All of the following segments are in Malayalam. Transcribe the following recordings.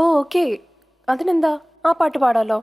ഓ ഓക്കെ, അതിനെന്താ, ആ പാട്ട് പാടാലോ.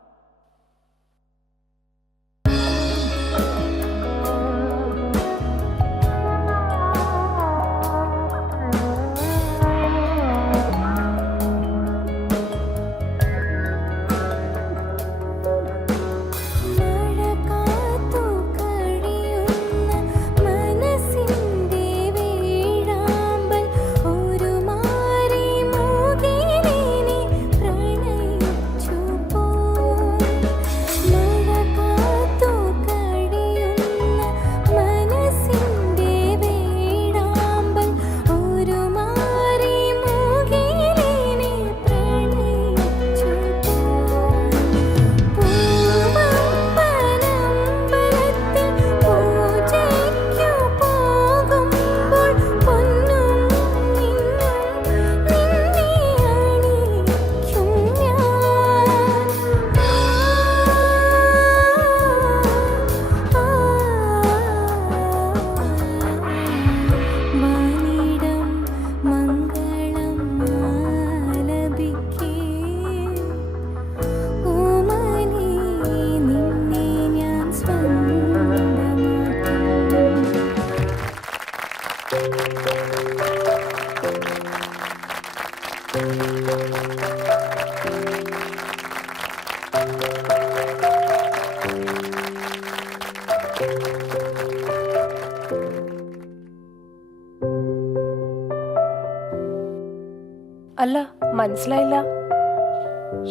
അല്ല, മനസ്സിലായില്ല.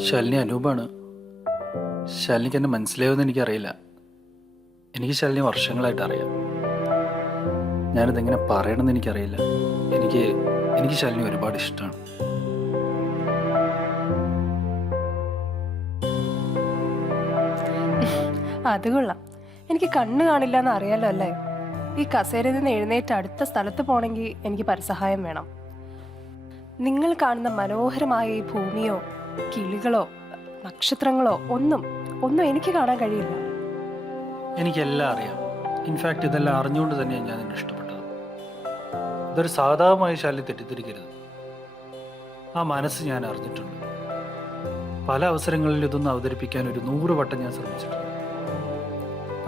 ശാലിനി അനൂപാണ്. ശാലിനിക്ക് എന്നെ മനസ്സിലാവുമെന്ന് എനിക്കറിയില്ല. എനിക്ക് ശാലിനി വർഷങ്ങളായിട്ട് അറിയാം. ഞാനിതെങ്ങനെ പറയണമെന്ന് എനിക്കറിയില്ല. എനിക്ക് ശാലിനി ഒരുപാട് ഇഷ്ടമാണ്. അത് കൊള്ളാം. എനിക്ക് കണ്ണ് കാണില്ല എന്ന് അറിയാലോ അല്ലേ. ഈ കസേരയിൽ നിന്ന് എഴുന്നേറ്റ് അടുത്ത സ്ഥലത്ത് പോണെങ്കിൽ എനിക്ക് പരസഹായം വേണം. നിങ്ങൾ കാണുന്ന മനോഹരമായ ഈ ഭൂമിയോ കിളികളോ നക്ഷത്രങ്ങളോ ഒന്നും എനിക്ക് കാണാൻ കഴിയില്ല. എനിക്കെല്ലാം അറിയാം. ഇൻഫാക്ട് ഇതെല്ലാം അറിഞ്ഞുകൊണ്ട് തന്നെയാണ് ഞാൻ നിന്നെ ഇഷ്ടപ്പെട്ടത്. ഇതൊരു സാധാരണമായ ശാലിനി തെറ്റിദ്ധരിക്കരുത്. ആ മനസ്സ് ഞാൻ അറിഞ്ഞിട്ടുണ്ട്. പല അവസരങ്ങളിൽ ഇതൊന്നും അവതരിപ്പിക്കാൻ ഒരു 100 വട്ടം ഞാൻ ശ്രമിച്ചിട്ടുണ്ട്.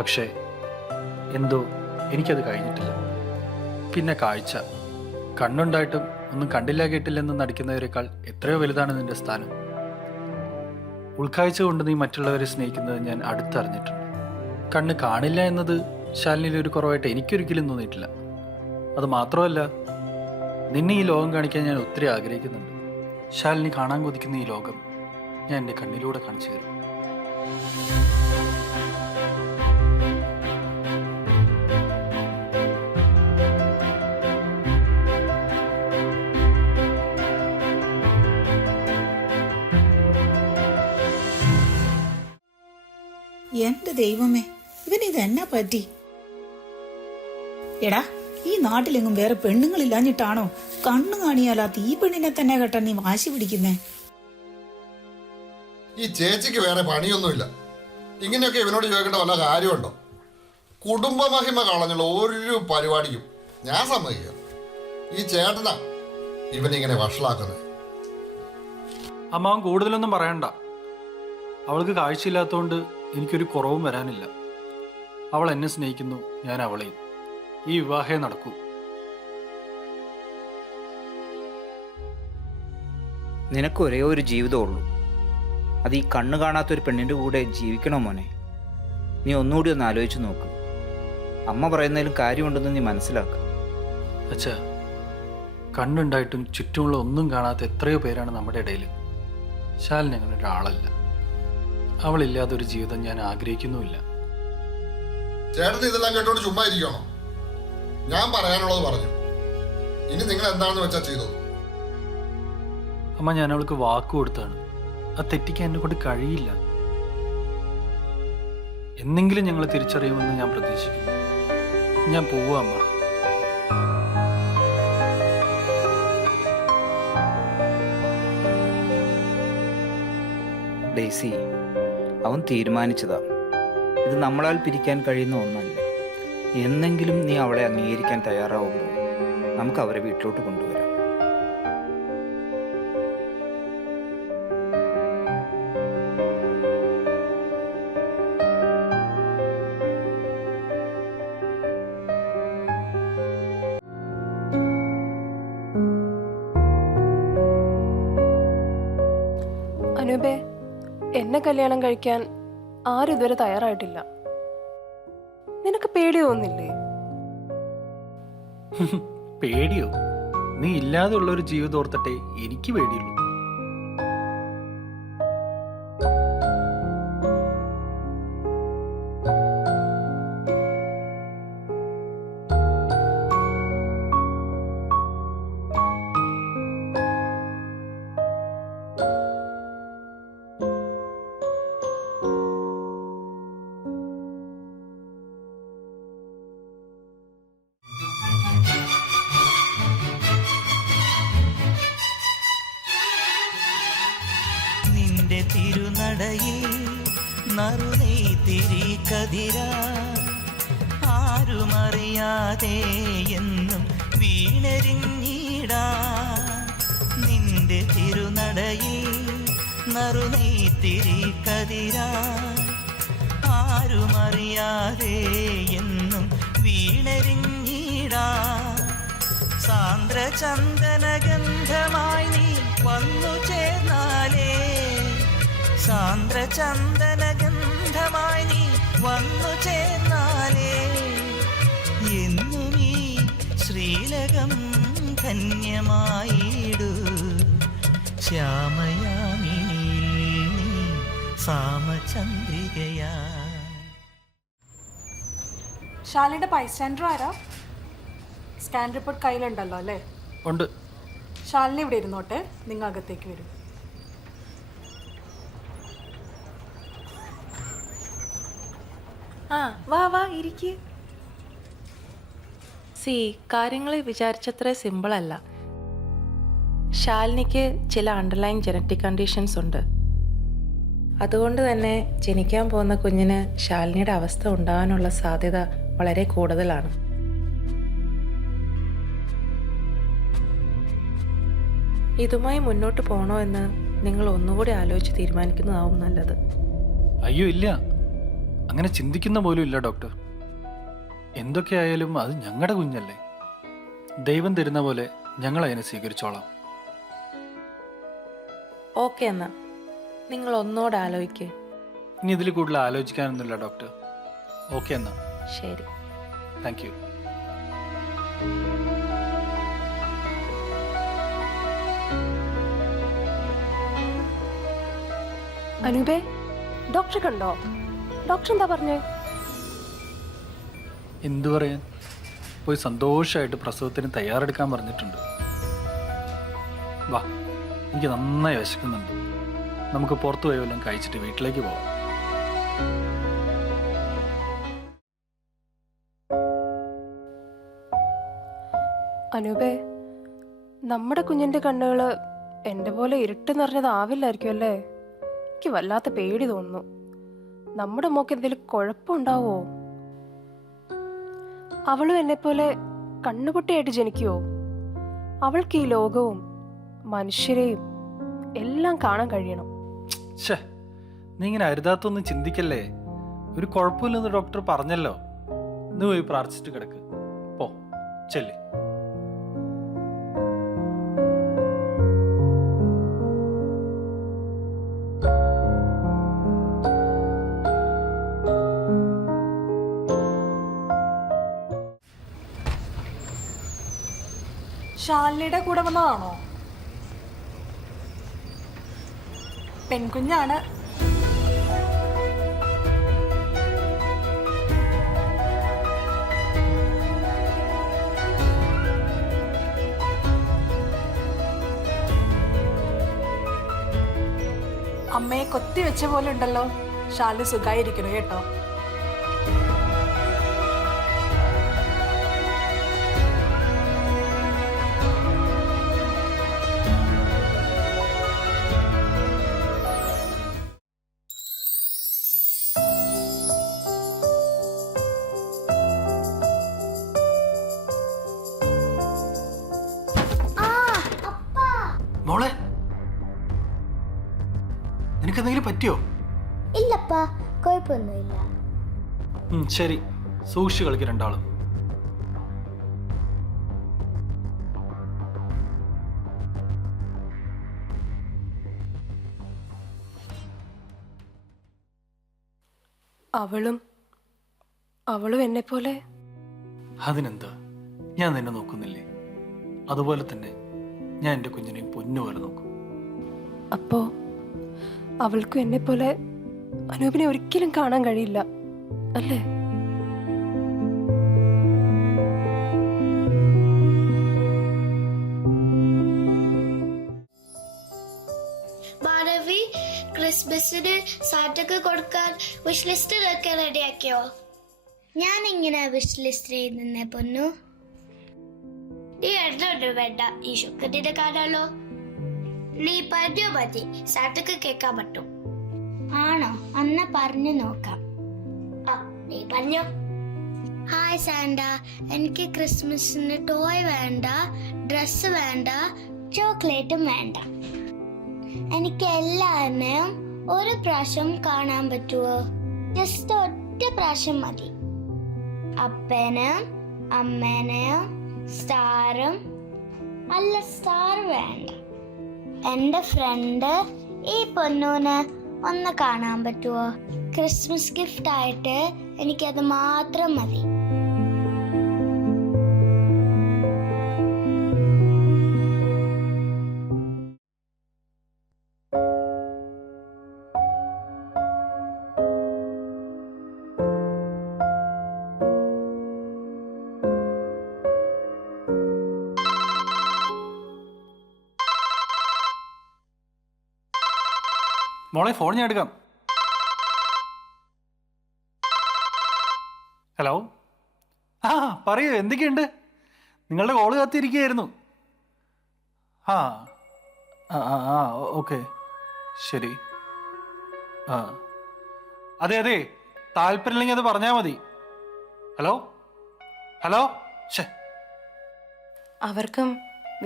പക്ഷേ എന്തോ എനിക്കത് കഴിഞ്ഞിട്ടില്ല. പിന്നെ കാഴ്ച, കണ്ണുണ്ടായിട്ടും ഒന്നും കണ്ടില്ല കേട്ടില്ലെന്ന് നടിക്കുന്നവരെക്കാൾ എത്രയോ വലുതാണ് നിന്റെ സ്ഥാനം. ഉൾക്കാഴ്ച കൊണ്ട് നീ മറ്റുള്ളവരെ സ്നേഹിക്കുന്നത് ഞാൻ അടുത്തറിഞ്ഞിട്ടുണ്ട്. കണ്ണ് കാണില്ല എന്നത് ശാലിനിയിൽ ഒരു കുറവായിട്ട് എനിക്കൊരിക്കലും തോന്നിയിട്ടില്ല. അത് മാത്രമല്ല, നിന്നെ ഈ ലോകം കാണിക്കാൻ ഞാൻ ഒത്തിരി ആഗ്രഹിക്കുന്നുണ്ട്. ശാലിനി കാണാൻ കൊതിക്കുന്ന ഈ ലോകം ഞാൻ എൻ്റെ കണ്ണിലൂടെ കാണിച്ചു തരും. എന്റെ ദൈവമേ, ഇവനിതെന്നാ പറ്റി? എടാ, ഈ നാട്ടിലെങ്ങും വേറെ പെണ്ണുങ്ങളില്ലാഞ്ഞിട്ടാണോ കണ്ണു കാണിയാലാത്ത ഈ പെണ്ണിനെ തന്നെ കേട്ടാ നീ വാശി പിടിക്കുന്നേ? ഈ ചേച്ചിക്ക് വേറെ പണിയൊന്നുമില്ല. ഇങ്ങനെയൊക്കെ ഇവനോട് ചോദിക്കേണ്ട വല്ല കാര്യമുണ്ടോ? കുടുംബ മഹിമ കളഞ്ഞുള്ള ഒരു പരിപാടിക്കും ഞാൻ സമ്മതിക്കുക. ഈ ചേട്ടനാ ഇവനിങ്ങനെ വഷളാക്കുന്നത്. അമ്മാവൻ കൂടുതലൊന്നും പറയണ്ട. അവൾക്ക് കാഴ്ചയില്ലാത്തതുകൊണ്ട് എനിക്കൊരു കുറവും വരാനില്ല. അവൾ എന്നെ സ്നേഹിക്കുന്നു, ഞാൻ അവളെയും. ഈ വിവാഹേ നടക്കൂ. നിനക്ക് ഒരേ ഒരു ജീവിതമുള്ളൂ. അത് ഈ കണ്ണ് കാണാത്തൊരു പെണ്ണിൻ്റെ കൂടെ ജീവിക്കണോ മോനെ? നീ ഒന്നുകൂടി ഒന്ന് ആലോചിച്ച് നോക്ക്. അമ്മ പറയുന്നതിലും കാര്യമുണ്ടെന്ന് നീ മനസ്സിലാക്കുക. അച്ഛാ, കണ്ണുണ്ടായിട്ടും ചുറ്റുമുള്ള ഒന്നും കാണാത്ത എത്രയോ പേരാണ് നമ്മുടെ ഇടയിൽ. ശാലിനി അങ്ങനെ ഒരാളല്ല. അവളില്ലാതെ ഒരു ജീവിതം ഞാൻ ആഗ്രഹിക്കുന്നുമില്ല. ചേട്ടൻ ഇതെല്ലാം കേട്ടോണ്ട് ചുമ്മാ ഇരിക്കണോ? ഞാൻ പറയാനുള്ളത് പറഞ്ഞു. ഇനി നിങ്ങൾ എന്താണെന്ന് വെച്ചാൽ ചെയ്തോ. അമ്മ, ഞാൻ അവൾക്ക് വാക്ക് കൊടുത്താണ്. അത് തെറ്റിക്കാൻ എന്നെ കൊണ്ട് കഴിയില്ല. എന്നെങ്കിലും ഞങ്ങൾ തിരിച്ചറിയുമെന്ന് ഞാൻ പ്രതീക്ഷിക്കുന്നു. ഞാൻ പോവാ അമ്മ. ഡെയ്സി, അവൻ തീരുമാനിച്ചതാ. ഇത് നമ്മളാൽ പിരിക്കാൻ കഴിയുന്ന ഒന്നല്ല. എന്നെങ്കിലും നീ അവളെ അംഗീകരിക്കാൻ തയ്യാറാവുമ്പോൾ നമുക്ക് അവരെ വീട്ടിലോട്ട് കൊണ്ടുവരാം. അനൂപേ, എന്നെ കല്യാണം കഴിക്കാൻ ആരും ഇതുവരെ തയ്യാറായിട്ടില്ല. നിനക്ക് പേടി തോന്നില്ലേ? പേടിയോ? നീ ഇല്ലാതെ ഉള്ള ഒരു ജീവിതം ഓർത്തട്ടെ എനിക്ക് പേടിയുള്ളൂ. നിന്റെ തിരുനടയിൽ നറുനെയ്തിരി കതിരാ ആരുമറിയാതെ എന്നും വീണരിഞ്ഞിടാ. നിന്റെ തിരുനടയിൽ നറുനെയ്തിരി കതിരാ ആരുമറിയാതെ എന്നും വീണരിഞ്ഞിടാ. സാന്ദ്രചന്ദനഗന്ധമായി നീ വന്നു ചേർന്നാലേ, സാന്ദ്രചന്ദനഗന്ധമായി നീ വന്നു ചേർന്നാലേ എന്നും ഈ ശ്രീലകം ധന്യമായിടൂ. ശ്യാമയാമിനിയിൽ നീ സാമചന്ദ്രികയാ. ശാലിന്റെ ബൈസ്റ്റാൻഡർ ആരാ? സ്കാൻ റിപ്പോർട്ട് കയ്യിലുണ്ടല്ലോ അല്ലേ? ഉണ്ട്. ശാലിനി ഇവിടെ ഇരുന്നോട്ടെ, നിങ്ങൾ അകത്തേക്ക് വരും. ആ വാ വാ ഇരിക്ക്. കാര്യങ്ങൾ വിചാരിച്ചത്ര സിമ്പിൾ അല്ല. ശാലിനിക്ക് ചില അണ്ടർലൈൻ ജനറ്റിക് കണ്ടീഷൻസ് ഉണ്ട്. അതുകൊണ്ട് തന്നെ ജനിക്കാൻ പോകുന്ന കുഞ്ഞിന് ശാലിനിയുടെ അവസ്ഥ ഉണ്ടാകാനുള്ള സാധ്യത വളരെ കൂടുതലാണ്. ഇതുമായി മുന്നോട്ട് പോകണോ എന്ന് നിങ്ങൾ ഒന്നുകൂടി ആലോചിച്ച് തീരുമാനിക്കുന്നതാവും നല്ലത്. അയ്യോ ഇല്ല, അങ്ങനെ ചിന്തിക്കുന്ന പോലും ഇല്ല ഡോക്ടർ. എന്തൊക്കെയായാലും അത് ഞങ്ങളുടെ കുഞ്ഞല്ലേ. ദൈവം തരുന്ന പോലെ ഞങ്ങൾ അതിനെ സ്വീകരിച്ചോളാം. ഓക്കെ എന്നാ നിങ്ങൾ ഒന്നുകൂടെ ആലോചിക്ക്. ഇനി ഇതിൽ കൂടുതൽ ആലോചിക്കാനൊന്നുമില്ല ഡോക്ടർ. ഓക്കെ എന്നാ. ശരി. Thank you. അനൂപേ, ഡോക്ടറെ കണ്ടോ? ഡോക്ടർ എന്താ പറഞ്ഞേ? എന്തു പറയാൻ, പോയി സന്തോഷമായിട്ട് പ്രസവത്തിന് തയ്യാറെടുക്കാൻ പറഞ്ഞിട്ടുണ്ട്. വാ, എനിക്ക് നന്നായി വിശക്കുന്നുണ്ട്. നമുക്ക് പുറത്തു പോയി വല്ലതും കഴിച്ചിട്ട് വീട്ടിലേക്ക് പോവാം. അനൂപേ, നമ്മുടെ കുഞ്ഞിന്റെ കണ്ണുകൾ എൻ്റെ പോലെ ഇരുട്ട് നിറഞ്ഞതാവില്ലായിരിക്കും അല്ലേ? എനിക്ക് വല്ലാത്ത പേടി തോന്നുന്നു. നമ്മുടെ മോക്ക് എന്തെങ്കിലും കുഴപ്പമുണ്ടാവോ? അവളും എന്നെപ്പോലെ കണ്ണുപൊട്ടിയായിട്ട് ജനിക്കുവോ? അവൾക്ക് ഈ ലോകവും മനുഷ്യരെയും എല്ലാം കാണാൻ കഴിയണം. ഛേ, നീ ഇങ്ങനെ അരുതാത്തൊന്നും ചിന്തിക്കല്ലേ. ഒരു കുഴപ്പമില്ലെന്ന് ഡോക്ടർ പറഞ്ഞല്ലോ. നീ പോയി പ്രാർത്ഥിച്ചിട്ട് കിടക്ക്. പോ, ചെല്ലി. ശാലിനിയുടെ കൂടെ വന്നതാണോ? പെൺകുഞ്ഞാണ്. അമ്മയെ കൊത്തി വെച്ച പോലെ ഉണ്ടല്ലോ. ശാലിനി സുഖായിരിക്കണം കേട്ടോ. മോളെ, നിനക്കെന്തെങ്കിലും പറ്റിയോ? ഇല്ലപ്പാ, കുഴപ്പമൊന്നുമില്ല. ശരി, സൂക്ഷിച്ച് കളിക്ക് രണ്ടാളും. അവളും എന്നെപ്പോലെ. അതിനെന്താ, ഞാൻ നിന്നെ നോക്കുന്നില്ലേ? അതുപോലെ തന്നെ ഞാൻ എൻ്റെ കുഞ്ഞിനെ പൊന്നുപോലെ നോക്കും. അപ്പോ അവൾക്കും എന്നെപ്പോലെ അനൂപിനെ ഒരിക്കലും കാണാൻ കഴിയില്ല അല്ലേ? ഭാരവി, ക്രിസ്മസിന് സാറ്റൊക്കെ കൊടുക്കാൻ വിഷ് ലിസ്റ്റ് ഒക്കെ റെഡിയാക്കിയോ? ഞാൻ ഇങ്ങനെ വിഷ് ലിസ്റ്റ് ചെയ്യുന്നേ പൊന്നു. നീ എഴുതോണ്ട് വേണ്ട, ഈ ശുക്രത്തിന്റെ കാണാലോ. നീ പറഞ്ഞോ മതി, സാറ്റൊക്കെ കേൾക്കാൻ പറ്റും. ആണോ? അന്ന പറഞ്ഞു നോക്കാം. നീ പറഞ്ഞോ. ഹായ് സാന്റ, എനിക്ക് ക്രിസ്മസിന് ടോയ് വേണ്ട, ഡ്രസ് വേണ്ട, ചോക്ലേറ്റും വേണ്ട. എനിക്ക് എല്ലാവരെയും ഒരു പ്രാവശ്യം കാണാൻ പറ്റുമോ? ജസ്റ്റ് ഒറ്റ പ്രാവശ്യം മതി. അപ്പനെയും അമ്മേനെയും സ്റ്റാറും അല്ല, സ്റ്റാർ വേണ്ട. എന്റെ ഫ്രണ്ട് ഈ പൊന്നൂന് ഒന്ന് കാണാൻ പറ്റുമോ? ക്രിസ്മസ് ഗിഫ്റ്റ് ആയിട്ട് എനിക്കത് മാത്രം മതി. മോളെ, ഫോൺ ഞാൻ എടുക്കാം. ഹലോ, ആ പറയൂ, എന്തൊക്കെയുണ്ട്? നിങ്ങളുടെ കോള് കാത്തിരിക്കുകയായിരുന്നു. ആ ആ ആ ഓക്കെ, ശരി. ആ അതെ അതെ, താല്പര്യമില്ലെങ്കിൽ അത് പറഞ്ഞാൽ മതി. ഹലോ ഹലോ, ശേ, അവർക്കും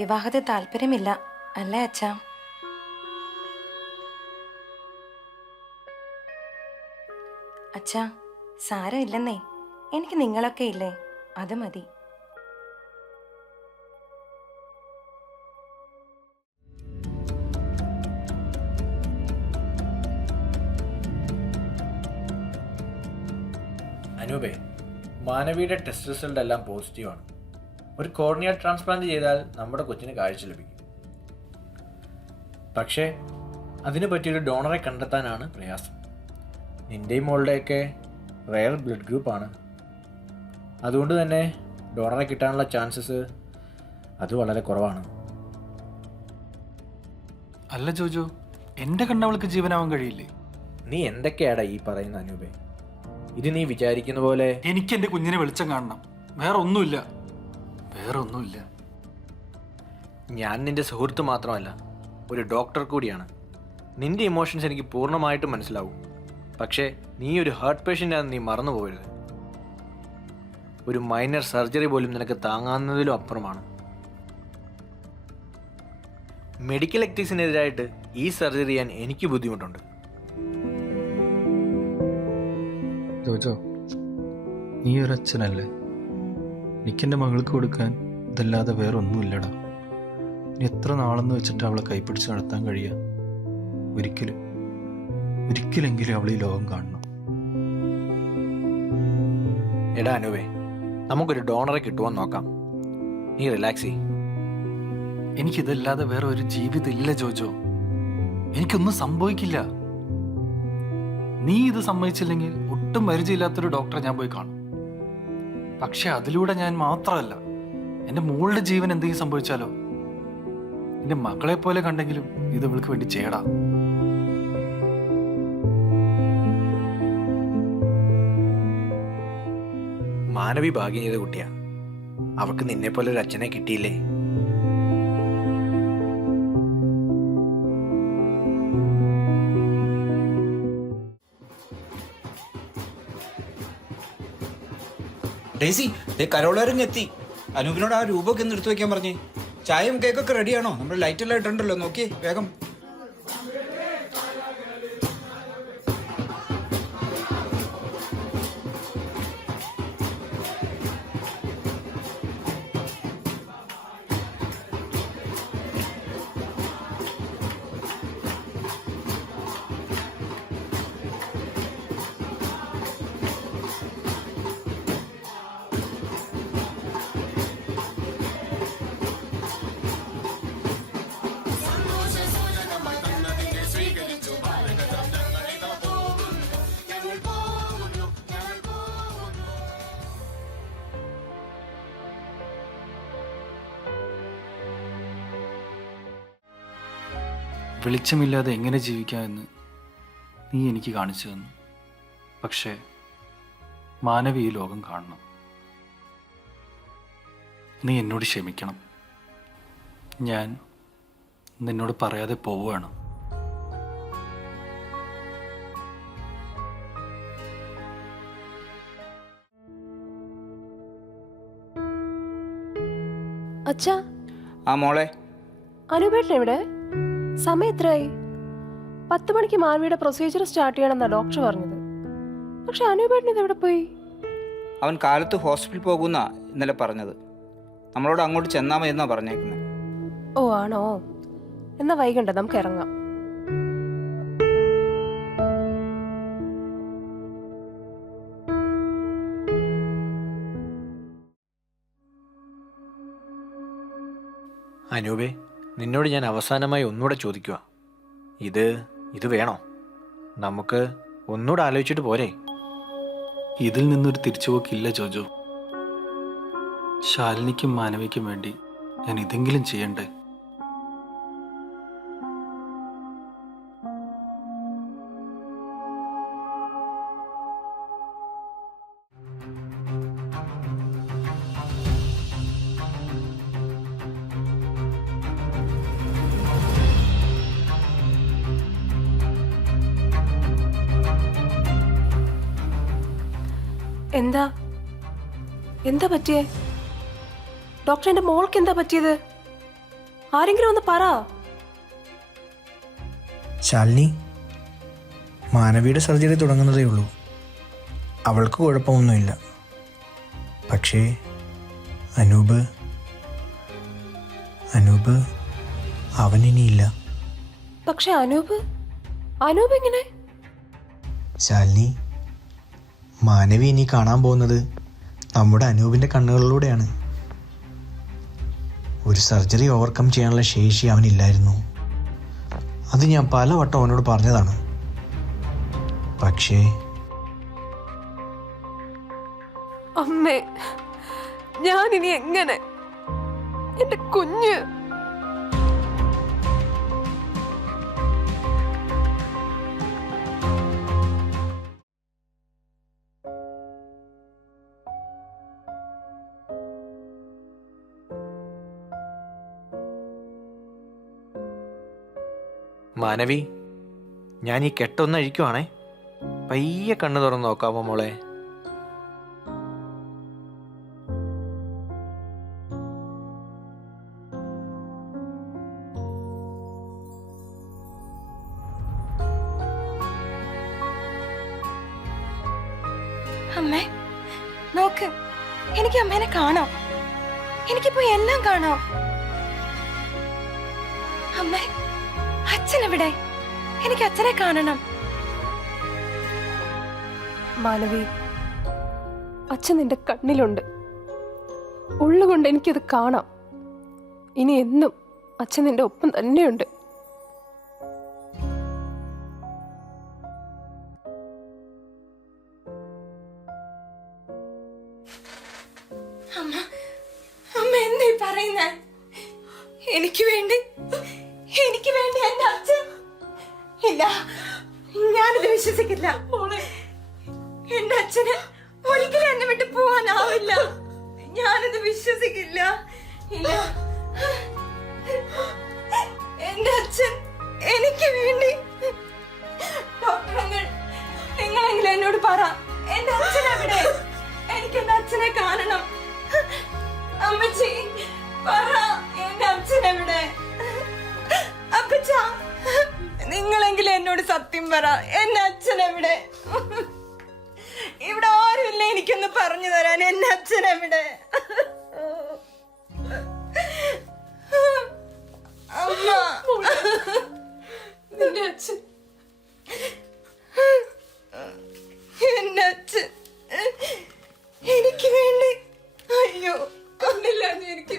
വിവാഹത്തിൽ താല്പര്യമില്ല അല്ലേ അച്ഛാ? അച്ഛാ, സാരമില്ലെന്നേ, എനിക്ക് നിങ്ങളൊക്കെ ഇല്ലേ, അത് മതി. അനൂപേ, മാനവിയുടെ ടെസ്റ്റ് റിസൾട്ട് എല്ലാം പോസിറ്റീവാണ്. ഒരു കോർണിയ ട്രാൻസ്പ്ലാന്റ് ചെയ്താൽ നമ്മുടെ കൊച്ചിന് കാഴ്ച ലഭിക്കും. പക്ഷേ അതിനു പറ്റിയൊരു ഡോണറെ കണ്ടെത്താനാണ് പ്രയാസം. നിൻ്റെയും മോളുടെയൊക്കെ റെയർ ബ്ലഡ് ഗ്രൂപ്പാണ്. അതുകൊണ്ട് തന്നെ ഡോണറെ കിട്ടാനുള്ള ചാൻസസ് അത് വളരെ കുറവാണ്. അല്ല ജോജോ, എൻ്റെ കണ്ണവൾക്ക് ജീവനാവാൻ കഴിയില്ലേ? നീ എന്തൊക്കെയാടാ ഈ പറയുന്ന അനൂപേ? ഇത് നീ വിചാരിക്കുന്ന പോലെ. എനിക്ക് എൻ്റെ കുഞ്ഞിനെ വെളിച്ചം കാണണം, വേറെ ഒന്നുമില്ല. ഞാൻ നിന്റെ സുഹൃത്ത് മാത്രമല്ല, ഒരു ഡോക്ടർ കൂടിയാണ്. നിന്റെ ഇമോഷൻസ് എനിക്ക് പൂർണ്ണമായിട്ടും മനസ്സിലാവും. പക്ഷേ നീ ഒരു ഹാർട്ട് പേഷ്യൻ്റാണെന്ന് നീ മറന്നു പോകരുത്. ഒരു മൈനർ സർജറി പോലും നിനക്ക് താങ്ങാവുന്നതിലും അപ്പുറമാണ്. മെഡിക്കൽ എത്തിക്സിനെതിരായിട്ട് ഈ സർജറി ചെയ്യാൻ എനിക്ക് ബുദ്ധിമുട്ടുണ്ട്. ജോജോ, നീ ഒരു അച്ഛനല്ലേ? എനിക്കെൻ്റെ മകൾക്ക് കൊടുക്കാൻ ഇതല്ലാതെ വേറെ ഒന്നുമില്ലടാ. ഇനി എത്ര നാളെന്ന് വെച്ചിട്ട് അവളെ കൈപ്പിടിച്ച് നടത്താൻ കഴിയുക? ഒരിക്കലെങ്കിലും അവൾ ഈ ലോകം കാണണം. എടാ അനൂപേ, നമുക്കൊരു ഡോണറെ കിട്ടുമോ നോക്കാം. നീ റിലാക്സ് ചെയ്യ്. എനിക്കിതല്ലാതെ വേറെ ഒരു ജീവിതം ഇല്ല ജോജോ. എനിക്കൊന്നും സംഭവിക്കില്ല. നീ ഇത് സമ്മതിച്ചില്ലെങ്കിൽ ഒട്ടും പരിചയമില്ലാത്തൊരു ഡോക്ടറെ ഞാൻ പോയി കാണും. പക്ഷെ അതിലൂടെ ഞാൻ മാത്രമല്ല, എൻ്റെ മോളുടെ ജീവൻ എന്തെങ്കിലും സംഭവിച്ചാലോ? എൻ്റെ മകളെ പോലെ കണ്ടെങ്കിലും ഇത് അവൾക്ക് വേണ്ടി ചെയ്യടാ. മാനവി ഭാഗ്യം ചെയ്ത കുട്ടിയാ. അവൾക്ക് നിന്നെ പോലെ ഒരു അച്ഛനെ കിട്ടിയില്ലേ? ഡേസി, കരോളറിഞ്ഞെത്തി. അനൂപിനോട് ആ രൂപമൊക്കെ ഒന്ന് എടുത്തു വെക്കാൻ പറഞ്ഞേ. ചായയും കേക്കൊക്കെ റെഡിയാണോ? നമ്മൾ ലൈറ്റ് എല്ലാം ഇട്ടുണ്ടല്ലോ, നോക്കിയേ വേഗം. വെളിച്ചമില്ലാതെ എങ്ങനെ ജീവിക്കാമെന്ന് നീ എനിക്ക് കാണിച്ചു തന്നു. പക്ഷേ മാനവി ഈ ലോകം കാണണം. നീ എന്നോട് ക്ഷമിക്കണം. ഞാൻ നിന്നോട് പറയാതെ പോവുകയാണ്. അച്ഛാ, ആ മോളെ, അനുപേട്ടൻ എവിടെ? സമയം എത്രയായി? 10 മണിക്ക് മാനവിയുടെ പ്രൊസീജിയർ സ്റ്റാർട്ട് ചെയ്യണമെന്നാ ഡോക്ടർ പറഞ്ഞത്. പക്ഷെ അനുപേട്ടൻ ഇത് എവിടെ പോയി? അവൻ കാലത്ത് ഹോസ്പിറ്റലിൽ പോകുന്ന ഇന്നലെ പറഞ്ഞത്. നമ്മളോട് അങ്ങോട്ട് ചെന്നാൽ മതി എന്നാ പറഞ്ഞേക്കുന്നത്. ഓ ആണോ? എന്നാ വൈകണ്ട, നമുക്ക് ഇറങ്ങാം. അനൂപേ, നിന്നോട് ഞാൻ അവസാനമായി ഒന്നുകൂടെ ചോദിക്കുക. ഇത് വേണോ? നമുക്ക് ഒന്നുകൂടെ ആലോചിച്ചിട്ട് പോരെ? ഇതിൽ നിന്നൊരു തിരിച്ചുപോക്കില്ല ജോജോ. ശാലിനിക്കും മാനവിക്കും വേണ്ടി ഞാൻ ഇതെങ്കിലും ചെയ്യണ്ടേ? എന്താ പറ്റിയേ ഡോക്ടർ? എന്റെ മോൾക്ക് എന്താ പറ്റിയത്? ആരെങ്കിലും ഒന്ന് പറ. ശാലിനി, മാനവിയുടെ സർജറി തുടങ്ങുന്നതേ ഉള്ളൂ. അവൾക്ക് കുഴപ്പമൊന്നുമില്ല. പക്ഷേ അനൂപ് അവനിനിയില്ല. പക്ഷെ അനൂപ് എങ്ങനെ? ശാലിനി, മാനവി ഇനി കാണാൻ പോകുന്നത് നമ്മുടെ അനൂപിൻ്റെ കണ്ണുകളിലൂടെയാണ്. ഒരു സർജറി ഓവർകം ചെയ്യാനുള്ള ശേഷി അവനില്ലായിരുന്നു. അത് ഞാൻ പലവട്ടം അവനോട് പറഞ്ഞതാണ്. പക്ഷേ അമ്മേ, ഞാനിനി എങ്ങനെ? എന്റെ കുഞ്ഞ്. മാനവി, ഞാൻ ഈ കെട്ടൊന്ന് അഴിക്കുവാണേ. പയ്യെ കണ്ണ് തുറന്ന് നോക്കാമോ മോളെ? അമ്മേ നോക്ക്, എനിക്ക് അമ്മേനെ കാണാം. എനിക്കിപ്പോ എല്ലാം കാണാം. അമ്മേ, അച്ഛനെവിടെ? എനിക്ക് അച്ഛനെ കാണണം. മാനവി, അച്ഛൻ നിന്റെ കണ്ണിലുണ്ട്. ഉള്ളുകൊണ്ട് എനിക്കത് കാണാം. ഇനി എന്നും അച്ഛൻ നിന്റെ ഒപ്പം തന്നെയുണ്ട്. അമ്മ എന്താ പറയുന്നേ? എനിക്ക് വേണ്ടി എന്റെ അച്ഛൻ? ഇല്ല, ഞാനിത് വിശ്വസിക്കില്ല. എന്റെ അച്ഛന് ഒരിക്കലും എന്നെ വിട്ട് പോവാനാവില്ല. ഞാനിത് വിശ്വസിക്കില്ല. ഇല്ല, എന്റെ അച്ഛൻ എനിക്ക് വേണ്ടി. ഡോക്ടർ, നിങ്ങളെങ്കിലും എന്നോട് പറ, എന്റെ അച്ഛൻ എവിടെ? എനിക്ക് എന്റെ അച്ഛനെ കാണണം. അമ്മച്ചി പറ, എന്റെ അച്ഛൻ എവിടെ? അപ്പച്ച, നിങ്ങളെങ്കിലും എന്നോട് സത്യം പറ, എന്റെ അച്ഛൻ എവിടെ? ഇവിടെ ആരുമില്ല എനിക്കൊന്ന് പറഞ്ഞു തരാൻ. എന്റെ അച്ഛൻ എവിടെ? അമ്മ, നിന്റെ അച്ഛൻ, എന്റെ അച്ഛൻ എനിക്ക് വേണ്ടി. അയ്യോ, കണ്ണില്ലാതെ എനിക്ക്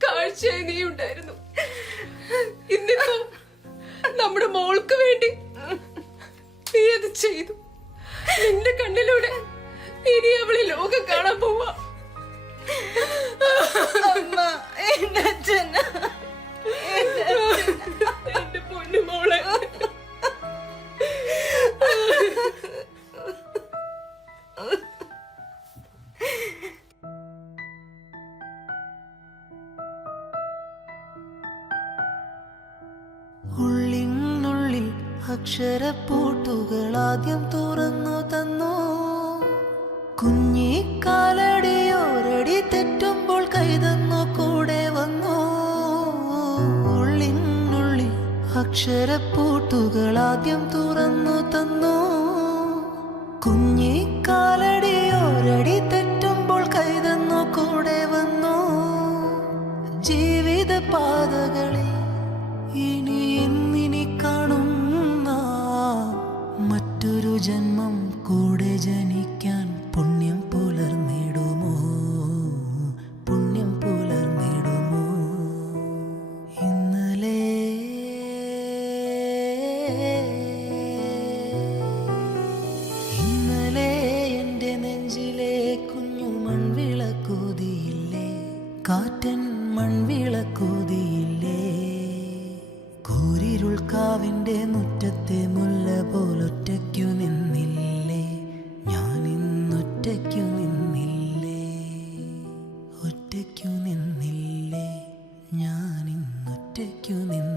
കാഴ്ചയായി നീ ഉണ്ടായിരുന്നു. ഇന്നിപ്പോ നമ്മുടെ മോൾക്ക് വേണ്ടി നീ അത് ചെയ്തു. നിന്റെ കണ്ണിലൂടെ ഇനി അവളെ ലോകം കാണാൻ പോവാ. ഉള്ളിനുള്ളിൽ അക്ഷരപ്പൂട്ടുകൾ ആദ്യം തുറന്നു തന്നു. കുഞ്ഞിക്കാലടിയോരടി തെറ്റുമ്പോൾ കൈതന്നു കൂടെ വന്നു. ഉള്ളിനുള്ളിൽ അക്ഷരപ്പൂട്ടുകൾ ആദ്യം തുറന്നു തന്നു. കുഞ്ഞിക്കാലടിയോരടി തെറ്റുമ്പോൾ കൈതന്നു കൂടെ വന്നു. ജീവിത പാതകളിൽ ഇനി എന്നിനി കാണുന്ന മറ്റൊരു ജന്മം കൂടെ ജനിക്കാൻ പുണ്യം പുലർന്നിടുമോ? പുണ്യം പുലർന്നിടുമോ? ഇന്നലെ എൻ്റെ നെഞ്ചിലെ കുഞ്ഞു മൺവിളക്കൂതിയില്ലേ? കാറ്റൻ മൺവിളക്കൂതിയില്ലേ? കൂരിരുൾ കാവിൻ്റെ മുറ്റത്തെ മുല്ല പോലൊറ്റയ്ക്കു നിന്നില്ലേ? ഞാനിന്നൊറ്റയ്ക്കു നിന്നില്ലേ? ഒറ്റയ്ക്കു നിന്നില്ലേ? ഞാനിന്നൊറ്റയ്ക്കു നിന്നില്ലേ?